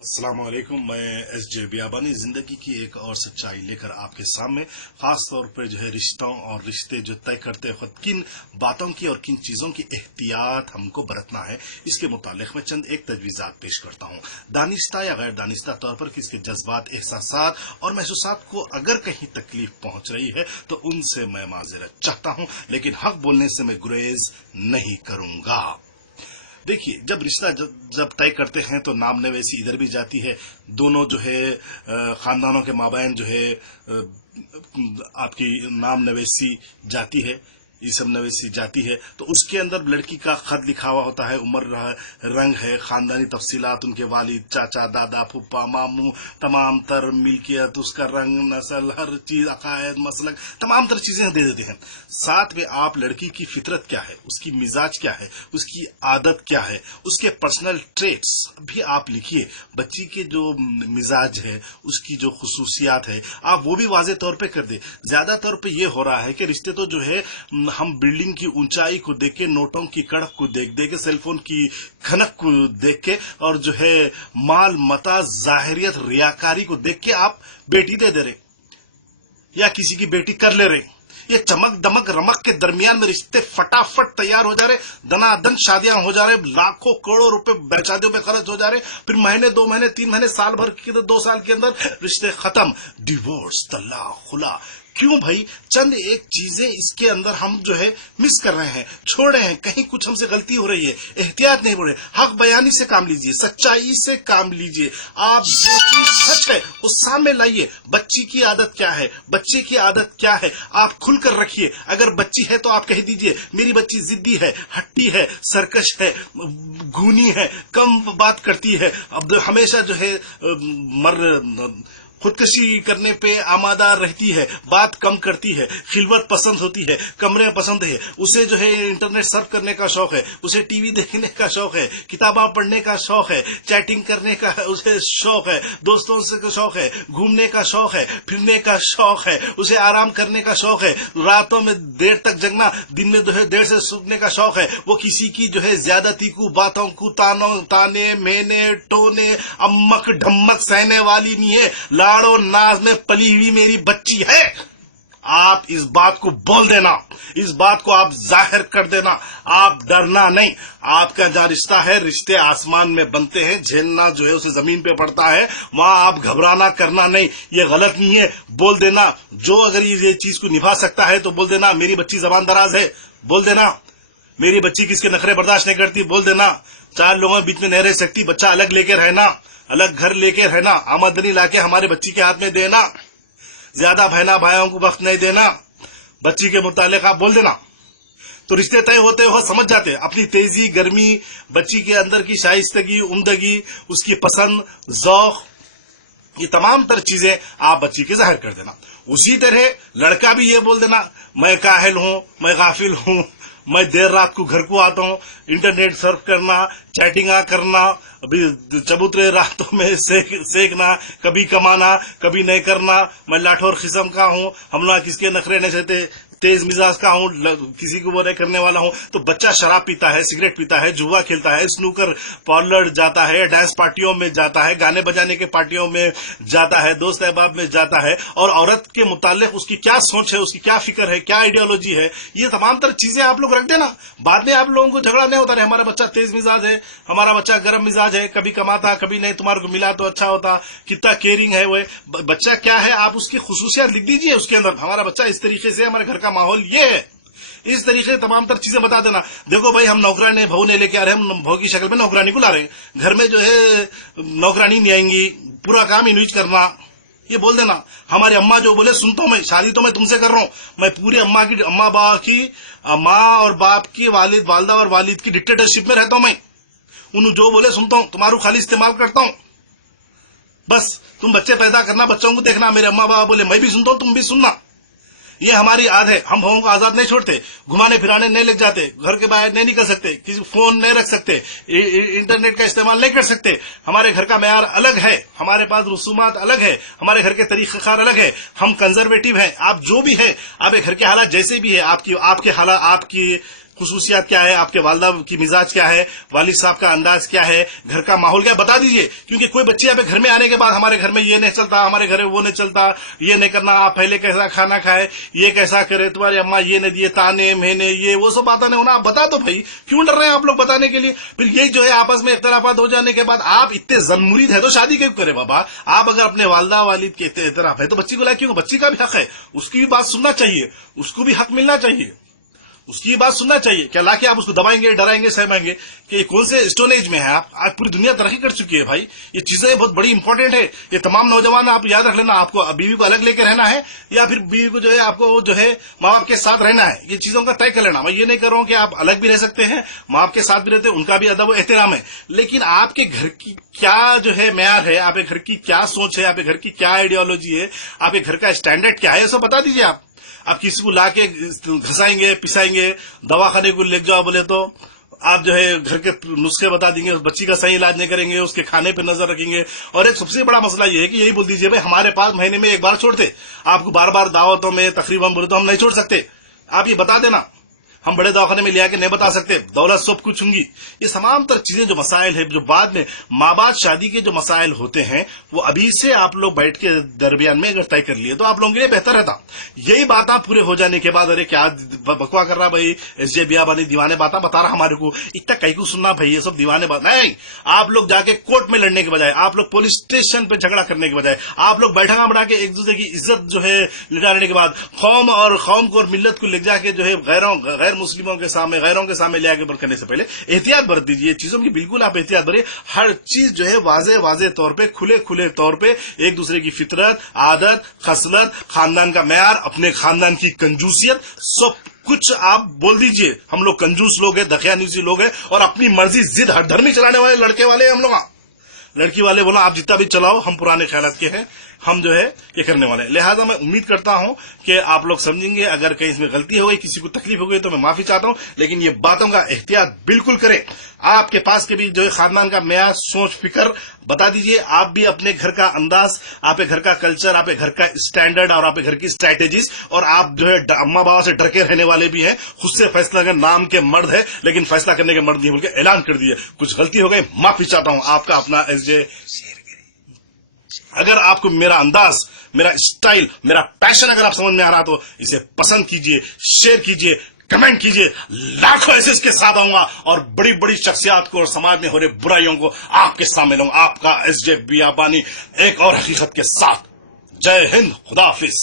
अस्सलाम वालेकुम। मैं एस.जे. बियाबानी जिंदगी की एक और सच्चाई लेकर आपके सामने, खास तौर पर रिश्तों और रिश्ते जो तय करते वक्त किन बातों की और किन चीजों की एहतियात हमको बरतना है, इसके मुतालिक मैं चंद एक तजवीज़ात पेश करता हूँ। दानिस्ता या गैर दानिस्ता तौर पर किसके जज्बात, एहसासात और महसूसात को अगर कहीं तकलीफ पहुंच रही है तो उनसे मैं माजरत चाहता हूँ, लेकिन हक बोलने से मैं गुरेज नहीं करूंगा। देखिए, जब रिश्ता जब तय करते हैं तो नाम नवेसी इधर भी जाती है। दोनों खानदानों के माबैन आपकी नाम नवेसी जाती है, ये सब नवेसी जाती है। तो उसके अंदर लड़की का खत लिखा हुआ होता है, उम्र, रंग है, खानदानी तफसीलात, उनके वालिद, चाचा, दादा, फुप्पा, मामू, तमाम तर मिल्कियत, उसका रंग, नस्ल, हर चीज, अकायद, मसलक, तमाम तर चीजें दे देते हैं। साथ में आप लड़की की फितरत क्या है, उसकी मिजाज क्या है, उसकी आदत क्या है, उसके पर्सनल ट्रेट्स भी आप लिखिए। बच्ची के जो मिजाज है, उसकी जो खुसूसियात है, आप वो भी वाजे तौर पे कर दे। ज्यादातर पे ये हो रहा है कि रिश्ते तो हम बिल्डिंग की ऊंचाई को देख के, नोटों की कड़क को देख के, सेलफोन की खनक को देख के और माल मता, जाहिरियत, रियाकारी को देख के आप बेटी दे रहे या किसी की बेटी कर ले रहे। ये चमक दमक रमक के दरमियान में रिश्ते फटाफट तैयार हो जा रहे, दनादन शादियां हो जा रहे, लाखों करोड़ों रुपए शादियों पे खर्च हो जा रहे, फिर महीने, 2 महीने, 3 महीने, साल भर के 2 साल के अंदर रिश्ते खत्म, डिवोर्स, तलाक, खुला। क्यों भाई? चंद एक चीजें इसके अंदर हम मिस कर रहे हैं, छोड़ रहे हैं। कहीं कुछ हमसे गलती हो रही है, एहतियात नहीं हो रहे। हक बयानी से काम लीजिए, सच्चाई से काम लीजिए। आप जो चीज सच है वो सामने लाइए। बच्ची की आदत क्या है, बच्चे की आदत क्या है, आप खुलकर रखिए। अगर बच्ची है तो आप कह दीजिए, मेरी बच्ची जिद्दी है, हट्टी है, सरकश है, घूनी है, कम बात करती है, अब हमेशा खुदकशी करने पे आमादा रहती है, बात कम करती है, खिलवत पसंद होती है, कमरे पसंद है, उसे इंटरनेट सर्फ करने का शौक है, उसे टीवी देखने का शौक है, किताबें पढ़ने का शौक है, चैटिंग करने का उसे शौक है, दोस्तों से शौक है, घूमने का शौक है, फिरने का शौक है, उसे आराम करने का शौक है, रातों में देर तक जगना, दिन में देर से सोने का शौक है। वो किसी की ज्यादती को, बातों को, ताने मेने टोने अम्मक ढम्मक सहने वाली नहीं है। लाड़ो नाज में पली हुई मेरी बच्ची है। आप इस बात को बोल देना, इस बात को आप जाहिर कर देना। आप डरना नहीं। आपका जहां रिश्ता है, रिश्ते आसमान में बनते हैं, झेलना उसे जमीन पे पड़ता है। वहां आप घबराना करना नहीं, ये गलत नहीं है। बोल देना, जो अगर ये चीज को निभा सकता है तो बोल देना, मेरी बच्ची जबान दराज है, बोल देना। मेरी बच्ची किसके नखरे बर्दाश्त नहीं करती, बोल देना। 4 लोगों के बीच में नहीं रह सकती, बच्चा अलग लेके रहना, अलग घर लेके रहना, आमदनी लाके हमारे बच्ची के हाथ में देना, ज्यादा बहना भाइयों को वक्त नहीं देना। बच्ची के मुतालिक आप बोल देना, तो रिश्ते तय होते हो समझ जाते। अपनी तेजी, गर्मी, बच्ची के अंदर की शाइस्तगी, उम्दगी, उसकी पसंद, ज़ौक, ये तमाम तर चीजें आप बच्ची के जाहिर कर देना। उसी तरह लड़का भी ये बोल देना, मैं काहिल हूं, मैं गाफिल हूं, मैं देर रात को घर को आता हूं, इंटरनेट सर्फ करना, चैटिंगा करना, अभी चबूतरे रातों में सेकना, कभी कमाना, कभी नहीं करना। मैं लाठौर किस्म का हूं, हम लोग किसके नखरे नहीं सहते, तेज मिजाज का हूं, किसी को वो नहीं करने वाला हूं। तो बच्चा शराब पीता है, सिगरेट पीता है, जुआ खेलता है, स्नूकर पार्लर जाता है, डांस पार्टियों में जाता है, गाने बजाने के पार्टियों में जाता है, दोस्त अहबाब में जाता है। और औरत के मुतालिक उसकी क्या सोच है, उसकी क्या फिक्र है, क्या आइडियोलॉजी है, ये तमाम तर चीजें आप लोग रख देना। बाद में आप लोगों को झगड़ा नहीं होता रहे, हमारा बच्चा तेज मिजाज है, हमारा बच्चा गर्म मिजाज है, कभी कमाता कभी नहीं, तुम्हारे को मिला तो अच्छा होता, कितना केयरिंग है वो। बच्चा क्या है, आप उसकी खुसूसियात लिख दीजिए उसके अंदर। हमारा बच्चा इस तरीके से, हमारे घर का माहौल ये है, इस तरीके से तमाम तर चीजें बता देना। देखो भाई, हम नौकरानी बहू नहीं लेके आ रहे, हम बहू की शक्ल में नौकरानी को ला रहे हैं। घर में नौकरानी नहीं आएंगी, पूरा काम इन्हीं करना, ये बोल देना। हमारी अम्मा जो बोले सुनता हूं मैं, शादी तो मैं तुमसे कर रहा हूं, मैं पूरी अम्मा बाबा की, माँ और बाप की, वालिद वालदा और वालिद की डिक्टेटरशिप में रहता हूं मैं। उन्होंने जो बोले सुनता हूं, तुम्हारू खाली इस्तेमाल करता हूं। बस तुम बच्चे पैदा करना, बच्चों को देखना, मेरे अम्मा बाबा बोले मैं भी सुनता हूं, तुम भी सुनना। ये हमारी आदत है। हम बहुओं को आजाद नहीं छोड़ते, घुमाने फिराने नहीं ले जाते, घर के बाहर नहीं निकल सकते, किसी फोन नहीं रख सकते, इंटरनेट का इस्तेमाल नहीं कर सकते। हमारे घर का मेयार अलग है, हमारे पास रसूमात अलग है, हमारे घर के तरीक़ेकार अलग है। हम कंजर्वेटिव हैं। आप जो भी है, आपके घर के हालात जैसे भी है, आपके हालात, आपकी خصوصیات کیا ہے, آپ کے والدہ کی مزاج کیا ہے, والد صاحب کا انداز کیا ہے, گھر کا ماحول کیا ہے, بتا دیجئے. کیونکہ کوئی بچے یہاں پہ گھر میں آنے کے بعد ہمارے گھر میں یہ نہیں چلتا, ہمارے گھر میں وہ نہیں چلتا, یہ نہیں کرنا, آپ پہلے کیسا کھانا کھائے, یہ کیسا کرے, تمہاری اماں یہ نہیں دیے, تانے مہینے, یہ وہ سب باتیں نہیں ہونا. آپ بتا دو بھائی, کیوں ڈر رہے ہیں آپ لوگ بتانے کے لیے؟ پھر یہ جو ہے آپس میں اختلافات ہو جانے کے بعد آپ اتنے ضرورید ہے تو شادی کیوں کرے بابا؟ آپ اگر اپنے والدہ والد کے اعتراف ہے تو بچی کو لائے کیوں؟ بچی کا بھی حق ہے, اس کی بھی بات سننا چاہیے, اس کو بھی حق ملنا چاہیے, اس کی بات سننا چاہیے. کیا لا کے آپ اس کو دبائیں گے, ڈرائیں گے, سہمائیں گے کہ یہ کون سے اسٹون ایج میں ہے آپ؟ آج پوری دنیا ترقی کر چکی ہے بھائی. یہ چیزیں بہت بڑی امپورٹنٹ ہے. یہ تمام نوجوان آپ یاد رکھ لینا, آپ کو بیوی کو الگ لے کے رہنا ہے یا پھر بیوی کو جو ہے آپ کو جو ہے ماں باپ کے ساتھ رہنا ہے. یہ چیزوں کا طے کر لینا. میں یہ نہیں کر رہا ہوں کہ آپ الگ بھی رہ سکتے ہیں, ماں باپ کے ساتھ بھی رہتے ہیں, ان کا بھی ادب و احترام ہے, لیکن آپ کے گھر کی کیا جو ہے معیار ہے, آپ کے گھر کی کیا سوچ ہے, آپ کے گھر کی کیا آئیڈیالوجی ہے, آپ کے گھر کا اسٹینڈرڈ کیا ہے, یہ سب بتا دیجیے. آپ کسی کو لا کے گھسائیں گے, پسائیں گے, دواخانے کو لے جاؤ بولے تو آپ جو ہے گھر کے نسخے بتا دیں گے, اس بچی کا صحیح علاج نہیں کریں گے, اس کے کھانے پہ نظر رکھیں گے. اور ایک سب سے بڑا مسئلہ یہ ہے کہ یہی بول دیجئے بھائی ہمارے پاس مہینے میں ایک بار چھوڑتے, آپ کو بار بار دعوتوں میں تقریباً بولے تو ہم نہیں چھوڑ سکتے. آپ یہ بتا دینا, ہم بڑے دواخانے میں لے آ کے نہیں بتا سکتے, دولت سب کچھ ہوں گی. یہ تمام تر چیزیں جو مسائل ہیں, جو بعد میں ماں باپ شادی کے جو مسائل ہوتے ہیں, وہ ابھی سے آپ لوگ بیٹھ کے درمیان میں اگر طے کر لیے تو آپ لوگوں کے لیے بہتر رہتا. یہی باتیں پورے ہو جانے کے بعد ارے کیا بکوا کر رہا بھائی, ایس جے بیابانی دیوانے باتیں بتا رہا ہمارے کو, اتنا کئی کو سننا بھائی, یہ سب دیوانے بات نہیں. آپ لوگ جا کے کورٹ میں لڑنے کے بجائے, آپ لوگ پولیس اسٹیشن پہ جھگڑا کرنے کے بجائے, آپ لوگ بیٹھا بڑھا کے ایک دوسرے کی عزت جو ہے لٹانے کے بعد قوم کو اور ملت کو لے جا کے جو ہے غیر مسلموں کے سامنے, غیروں کے سامنے لے آ کے کرنے سے پہلے احتیاط برت دیجیے. چیزوں کی بالکل آپ احتیاط برے. ہر چیز جو ہے واضح طور پہ, کھلے طور پہ, ایک دوسرے کی فطرت, عادت, خصلت, خاندان کا معیار, اپنے خاندان کی کنجوسیت, سب کچھ آپ بول دیجئے. ہم لوگ کنجوس لوگ ہیں, دقیانوسی لوگ ہیں, اور اپنی مرضی ضد ہر دھرمی چلانے والے لڑکے والے ہیں ہم لوگ. لڑکی والے بولا آپ جتنا بھی چلاؤ, ہم پرانے خیالات کے ہیں, ہم جو ہے یہ کرنے والے ہیں. لہذا میں امید کرتا ہوں کہ آپ لوگ سمجھیں گے. اگر کہیں اس میں غلطی ہو گئی, کسی کو تکلیف ہو گئی تو میں معافی چاہتا ہوں, لیکن یہ باتوں کا احتیاط بالکل کریں. آپ کے پاس کے بھی جو ہے خاندان کا معیار, سوچ, فکر بتا دیجئے. آپ بھی اپنے گھر کا انداز, آپ کے گھر کا کلچر, آپ کے گھر کا اسٹینڈرڈ اور آپ کے گھر کی اسٹریٹجیز, اور آپ جو ہے اماں بابا سے ڈر کے رہنے والے بھی ہیں. خود سے فیصلہ کرنے نام کے مرد ہے, لیکن فیصلہ کرنے کے مرد نہیں بول کے اعلان کر دیے. کچھ غلطی ہو گئی, معافی چاہتا ہوں. آپ کا اپنا ایس جے. اگر آپ کو میرا انداز, میرا اسٹائل, میرا پیشن اگر آپ سمجھ میں آ رہا تو اسے پسند کیجئے, شیئر کیجئے, کمنٹ کیجئے. لاکھوں ایسے اس کے ساتھ آؤں گا اور بڑی بڑی شخصیات کو اور سماج میں ہو رہے برائیوں کو آپ کے سامنے لاؤں. آپ کا ایس جے بیابانی ایک اور حقیقت کے ساتھ. جے ہند, خدا حافظ.